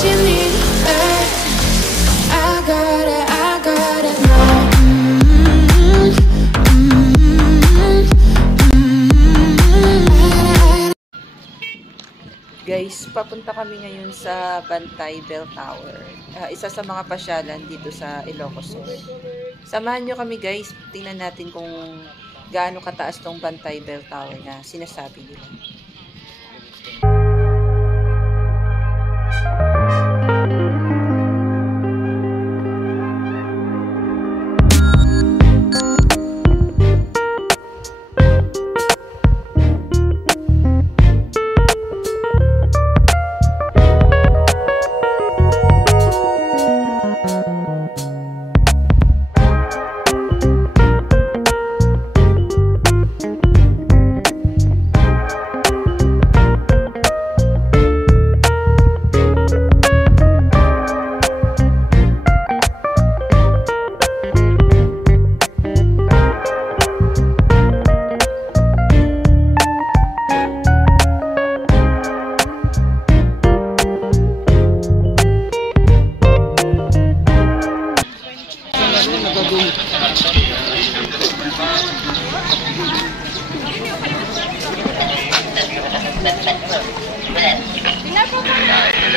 you need it. I got it now. Guys, papunta kami ngayon sa Bantay Bell Tower. Isa sa mga pasyalan dito sa Ilocos Sur. Samahan nyo kami guys, tingnan natin kung gaano kataas tong Bantay Bell Tower na sinasabi nila.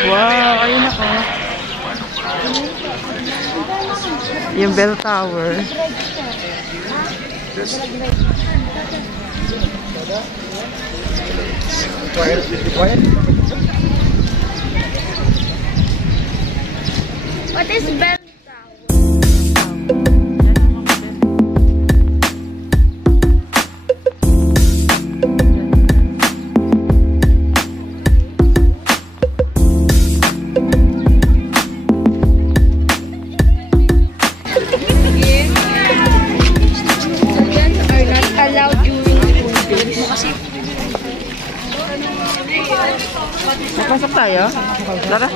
Wow, ayun ako. Yung Bell Tower. What is Bell? Pasok tayo? Lara?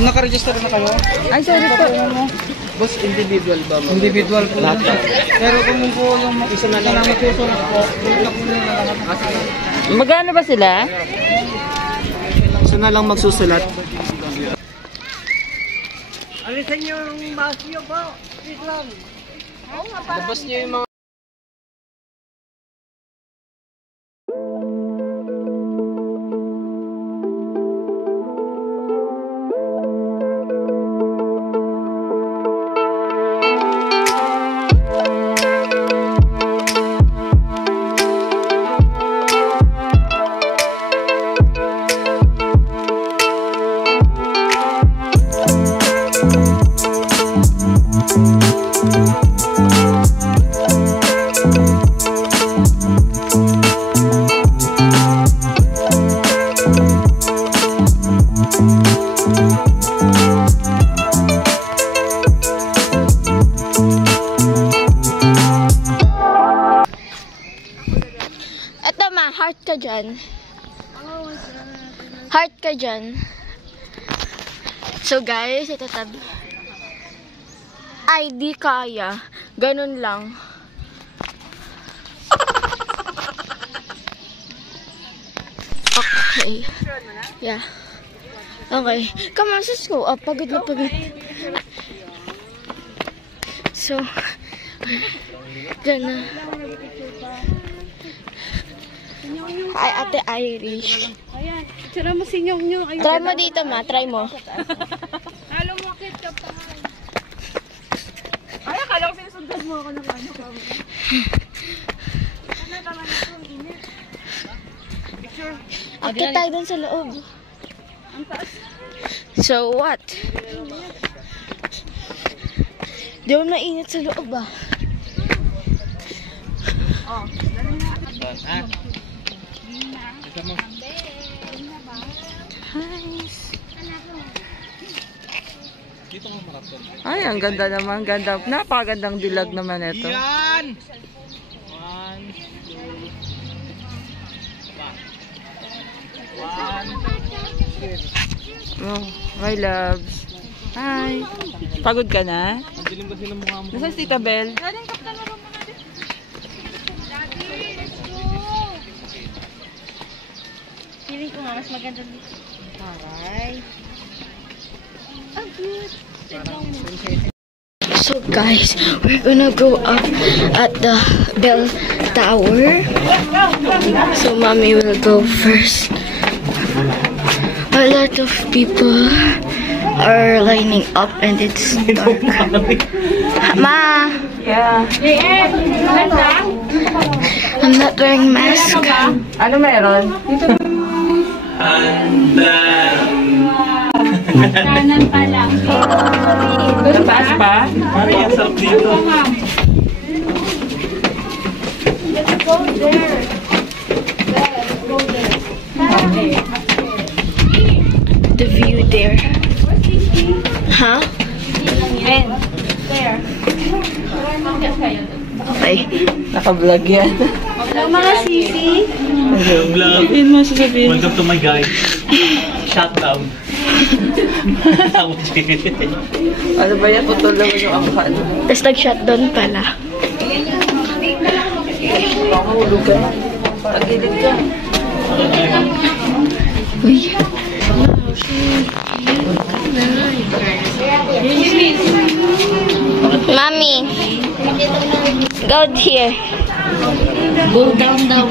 Naka-register na kayo? Ay, sorry po. Boss, individual ba? Individual po. Pero kung po yung isa na lang magsusunod po, Magkano ba sila? isa na lang magsusulat. Alisan nyo yung basyo po. Wait lang. Labas niyo yung mga Heart ka dyan. Heart ka dyan. So guys, ito ay di kaya. Ganun lang. Okay. Yeah. Okay. Come on, let's go up. Pagod na pagod. So, dyan na. Ay, Ate Irish. Ayan. Tira mo sinyong nyo. Try mo dito, ma. Try mo. Halo mo akit ka pa. Ay, akala ko sinusundan mo ako ng ano ka. Ano naman ito? Init. Picture. Akit tayo dun sa loob. Ang taas. So, what? Di mo mainit sa loob, ah. Oh, dali na. Ay, ang ganda naman. Ganda. Napakagandang dilag naman ito. Yan! 1, 2, 3. Oh, my loves. Hi. Pagod ka na? Ang dilim kasi ng mukha mo. Nasaan si Tita Bel? Galing kapta na naman natin. Daddy, let's go. Feeling ko nga, mas maganda dito. So guys, we're gonna go up at the bell tower. So mommy will go first. A lot of people are lining up and it's dark. Ma! Yeah. I'm not wearing mask. Ano meron? Kanan pa lang. Taas pa? Ay, ang sarap dito. The view there. Huh? Okay. Naka-vlog yan. Hello mga sisi. Welcome to my guide. Shutdown. Ano ba yan? Putol naman yung angkan. Tapos nag-shutdown pala. Makahulog ka. Pagilid ka. Uy. Mommy, go here. Go down daw.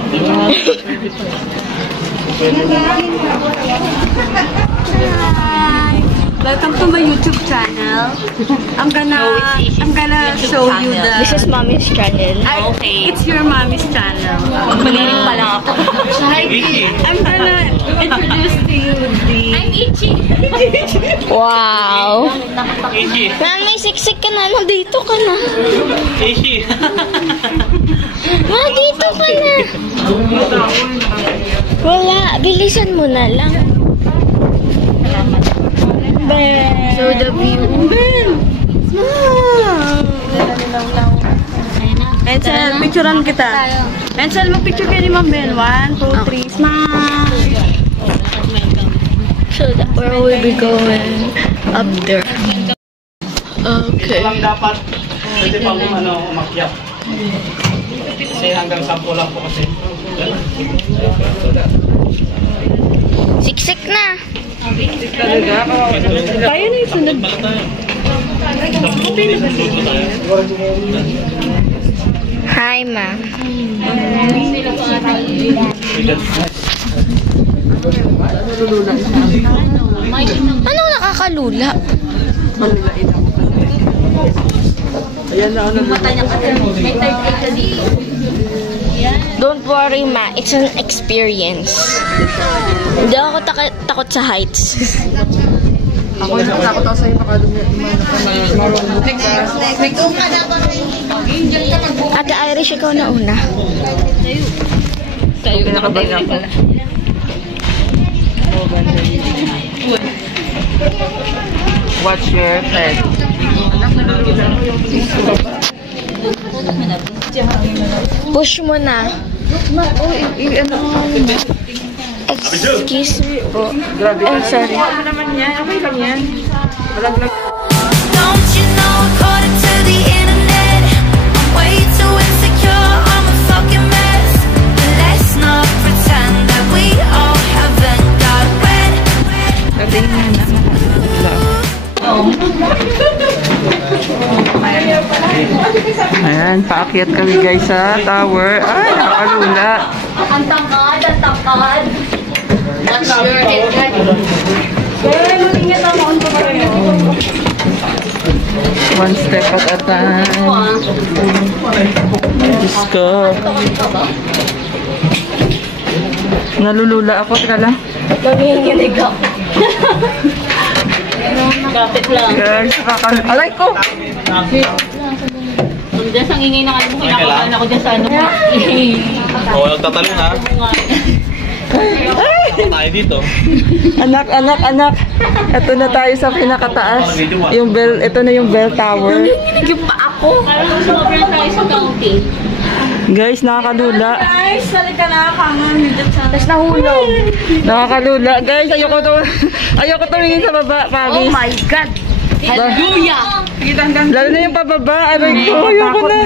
Welcome to my YouTube channel. I'm gonna show you the. This is Mommy's channel. Okay. It's your mommy's channel. Magaling pa lang ako. I'm gonna introduce to you the. I'm itchy. Wow. Ishi. Mami, siksik ka na. Dito ka na. Ishi. Ma, dito ka na. Wala. Bilisan mo na lang. So the view. Encel, picturean kita. Encel, mag-picture kayo ni Ma'am Ben. 1, 2, 3, smile. So that where we'll be going up there. Okay. Lang dapat. Pwede pang umakyat. Kasi hanggang 10 lang po kasi. Siksik na. Tayo na yung sunod. Hi, ma. Anong nakakalula? Ayan na, ano. Don't worry, ma. It's an experience. Hindi ako takot sa heights. Ako yung nakatakot ako sa'yo. Baka Ate Irish, ikaw na una. Sa'yo. Pinakabag ako. Watch your head. Push mo na. Excuse me po. Grabe. Oh, sorry. Ano naman yan? Okay lang yan. Malaglag. Don't you know, according to the internet, I'm way too insecure, I'm a fucking mess. But let's not pretend that we all haven't got wet. Ayan, paakyat kami guys sa tower. Ay, nakakalula. Ang tangkad, ang tangkad. Watch your head, guys. Kaya malingat ang maon ko pa rin. One step at a time. Diyos ko. Nalulula ako. Teka lang. Nanginginig ako. Kapit lang. Guys, nakakalula. Alay ko! Diyan sa ingay na kayo mo, kinakabahan ako dyan sa ano. Oo, nagtatalon ha. Tayo dito. Anak, anak, anak. Ito na tayo sa pinakataas. Yung bell, ito na yung bell tower. Nanginginig yung pa ako. Parang sobrang tayo sa county. Guys, nakakalula. Guys, salika na kangan. Tapos nahulog. Nakakalula. Guys, ayoko tumingin sa baba, Pami. Oh my God. Hallelujah. Lalo na yung pababa. Aray ko, ayoko na.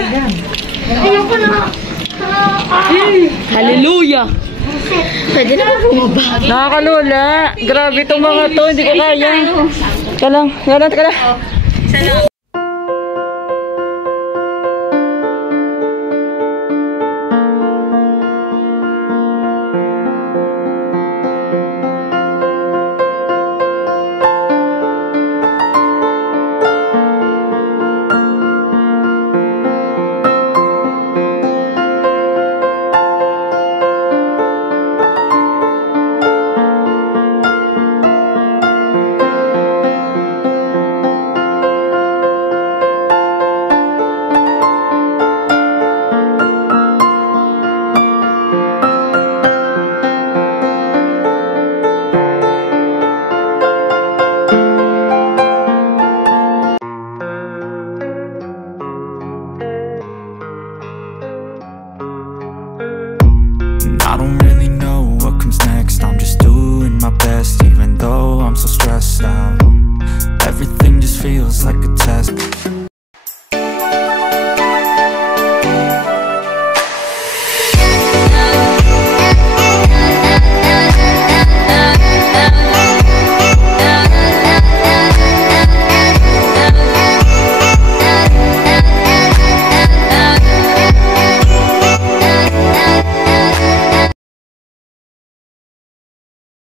Hallelujah. Pwede na ba bumaba? Nakakalula. Grabe itong mga to. Hindi ko kaya. Teka lang.